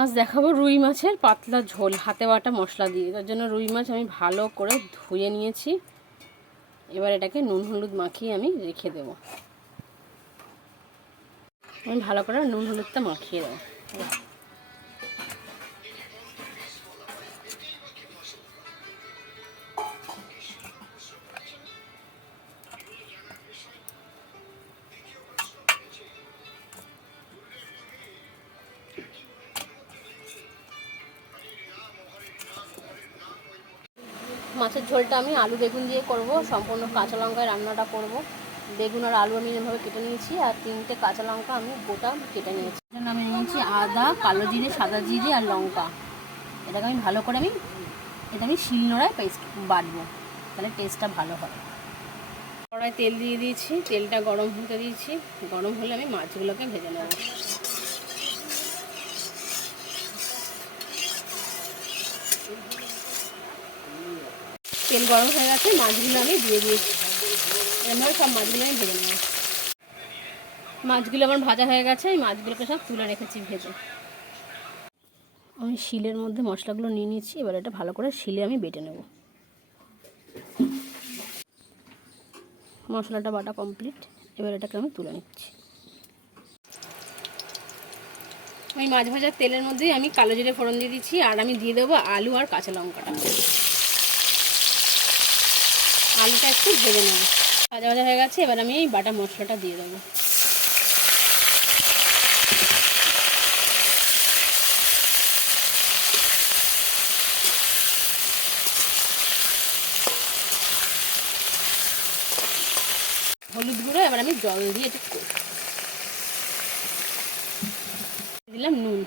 আজ দেখাবো রুই মাছের পাতলা ঝোল হাতে বাটা মশলা দিয়ে। তার জন্য রুই মাছ আমি ভালো করে ধুয়ে নিয়েছি। এবার এটাকে নুন হলুদ মাখিয়ে আমি রেখে দেব। আমি ভালো করে নুন হলুদটা মাখিয়ে দেবো। মাছের ঝোলটা আমি আলু বেগুন দিয়ে করব, সম্পূর্ণ কাঁচা লঙ্কায় রান্নাটা করব। বেগুন আর আলু আমি এভাবে কেটে নিয়েছি, আর 3টে কাঁচা লঙ্কা আমি গোটা কেটে নিয়েছি। আমি নিয়েছি আদা, কালো জিরে, সাদা জিরে আর লঙ্কা। এটাকে আমি ভালো করে আমি শিলনোড়ায় পেস্ট বাটবো, তাহলে টেস্টটা ভালো হয়। কড়াই তেল দিয়ে দিয়েছি, তেলটা গরম হতে দিয়েছি। গরম হলে আমি মাছগুলোকে ভেজে নেব। তেল গরম হয়ে গেছে, মাছগুলো আমি দিয়ে দিয়েছি। এবার সব মাছগুলো আমি ভেজে নেব। মাছগুলো আমার ভাজা হয়ে গেছে, এই মাছগুলোকে সব তুলে রেখেছি ভেজে। আমি শিলের মধ্যে মশলাগুলো নিয়ে নিচ্ছি। এবার এটা ভালো করে শিলে আমি বেটে নেব। মশলাটা বাটা কমপ্লিট। এবার এটাকে আমি তুলে নিচ্ছি। আমি মাছ ভাজার তেলের মধ্যেই আমি কালো জিরে ফোড়ন দিয়ে দিচ্ছি, আর আমি দিয়ে দেবো আলু আর কাঁচা লঙ্কাটা। আলুটা একটু ভেজে নেব। ভাজা ভাজা হয়ে গেছে, এবার আমি এই বাটা মশলাটা দিয়ে দেবো। হলুদ গুঁড়ো, এবার আমি জল দিয়ে একটু দিলাম নুন।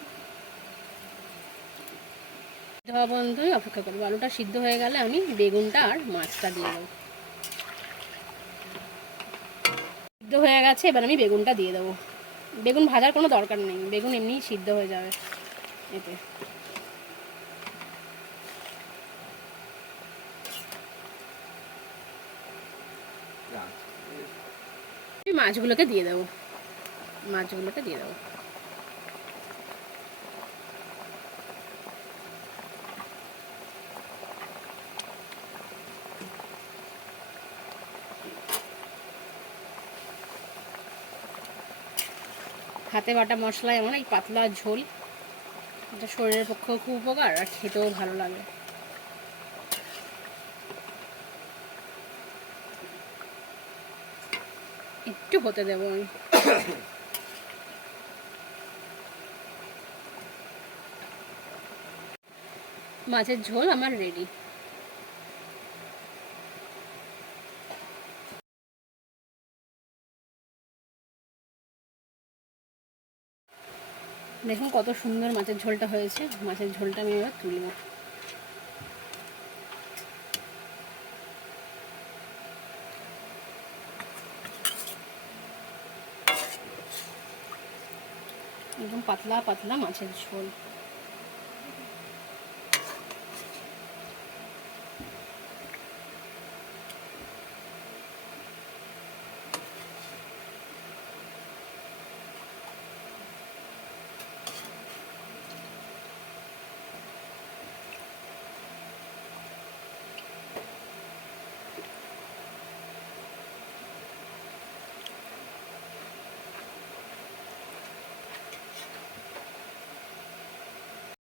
দেওয়া পর্যন্ত আমি অপেক্ষা করবো। আলুটা সিদ্ধ হয়ে গেলে আমি বেগুনটা আর মাছটা দিয়ে দেবো। সিদ্ধ হয়ে গেছে, এবার আমি বেগুনটা দিয়ে দেবো। বেগুন ভাজার কোনো দরকার নেই, বেগুন এমনিই সিদ্ধ হয়ে যাবে এতে। মাছগুলোকে দিয়ে দেবো। হাতে বাটা মশলা এমন এই পাতলা ঝোল, এটা শরীরের পক্ষেও খুব উপকার, আর খেতেও ভালো লাগে। একটু হতে দেবো আমি। মাছের ঝোল আমার রেডি। দেখুন কত সুন্দর মাছের ঝোলটা হয়েছে। মাছের ঝোলটা আমি এবার তুলব। একদম পাতলা পাতলা মাছের ঝোল।